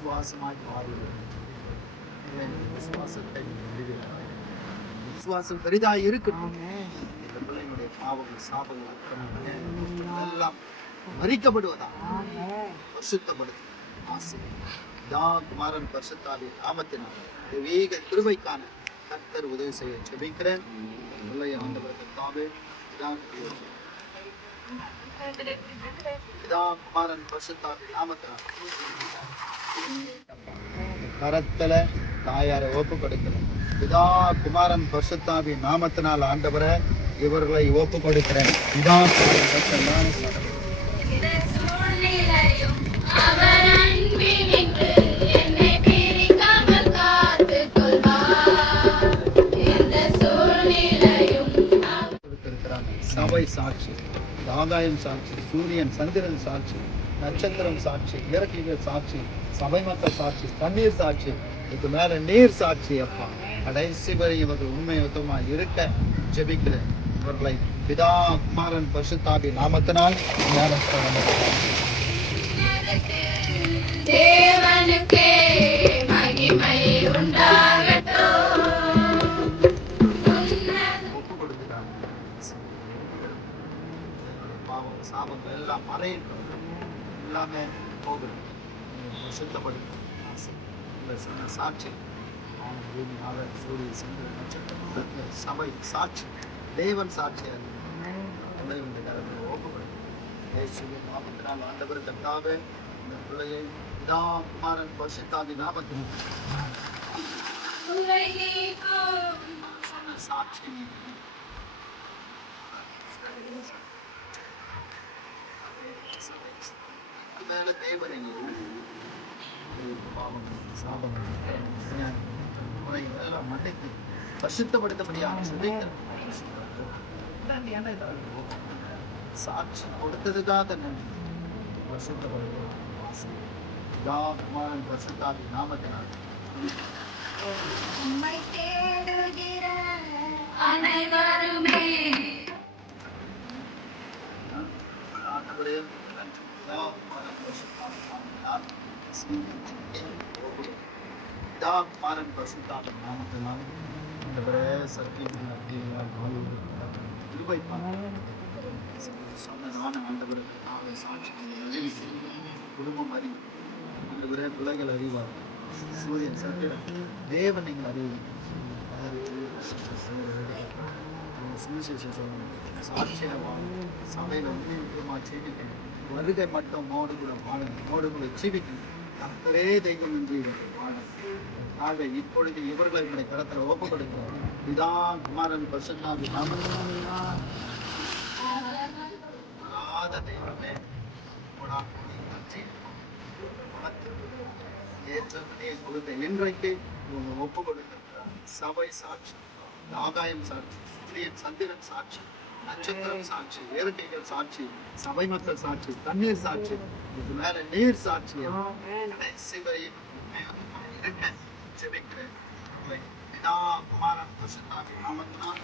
விசுவாசமாய் மாறுகிறோம். விசுவாசத்தை விசுவாசம் பெரிதாய் இருக்கட்டும். இந்த பிள்ளைகளுடைய பாவங்கள் சாபங்கள் எல்லாம் மறிக்கப்படுவதாக பரிசுத்தப்படுத்த ஆசை குமாரன் பரிசுத்தாவி நாமத்தினால் தெய்வீக கிருபைக்கான கர்த்தர் உதவி செய்ய ஜெபிக்கிறேன். பிள்ளைய ஆண்டவர் கர்த்தாவே குமாரன் பரிசுத்தாவி நாமத்தினால் கரத்துல தாயாரை ஒப்பு கொடுக்கிறேன். பிதா குமாரன் பரிசுத்தாவி நாமத்தினால் ஆண்டவரை இவர்களை ஒப்பு கொடுக்கிறேன். பிதா சபை சாட்சி, ஆகாயம் சாட்சி, சூரியன் சந்திரன் சாட்சி, நட்சத்திரம் சாட்சி, இயற்கைகள் சாட்சி, சபை மக்கள் சாட்சி, தண்ணீர் சாட்சி, இதுக்கு மேல நீர் சாட்சி. அப்பா கடைசி வரை இவர்கள் உண்மை யுத்தமாக இருக்க ஜெபிக்கிறேன். இவர்களை பிதா குமாரன் பரிசுத்தாவி நாமத்தினால் தேவனுக்கே மகிமை உண்டாகட்டும். ஒப்பு கொடுக்கிறாங்க. பாவம் சாபங்கள் எல்லாம் மறையட்டும், எல்லாமே போகணும், சுத்தப்படுத்தும் சாட்சி சூரிய சந்திரன் நட்சத்திரம் சபை சாட்சி, தேவன் சாட்சியாக நாமத்தினால் ஆண்டவர் கர்த்தாவே இந்த பிள்ளையை பிதா குமாரன் பரிசுத்தாவி நாமத்தில் சாட்சி மேல தேவனை எல்லாம் மன்னித்து பரிசுத்தப்படுத்தபடியாக சாட்சி கொடுத்ததுக்காக நன்றி. குமாரன் பரிசுத்தாவி நாமத்தினால் அனைவருமே குமாரன் பரிசுத்தாவி நாமத்தினால் குடும்பம் அறிவு ஆண்டவரே, பிள்ளைகள் அறிவார். சூரியன் சந்திரன் தேவன் நீங்கள் அறிவு சபையில உண்மையுமா ஜீவிக்கணும். வருகை மட்டும் மோடு கூட வாழணும், மோடு கூட ஜீவிக்கணும். கர்த்தரே தெய்வம் என்று இவர்கள் வாழணும். இப்பொழுது இவர்களை என்னுடைய கரத்துல ஒப்பு கொடுக்கிறோம். பிதா குமாரன் பரிசுத்தாவி நாமத்தினால் தெய்வமே இன்றைக்கு ஒப்பு கொடுக்கிறார். சபை சாட்சி, ஆகாயம் சாட்சி, சூரியன் சந்திரன் சாட்சி, நட்சத்திரம் சாட்சி, இயற்கைகள் சாட்சி, சபை மக்கள் சாட்சி, தண்ணீர் சாட்சி, இது மேல நீர் சாட்சி. ஜெபிக்கிறேன். குமாரன் பரிசுத்தாவி நாமத்தினால்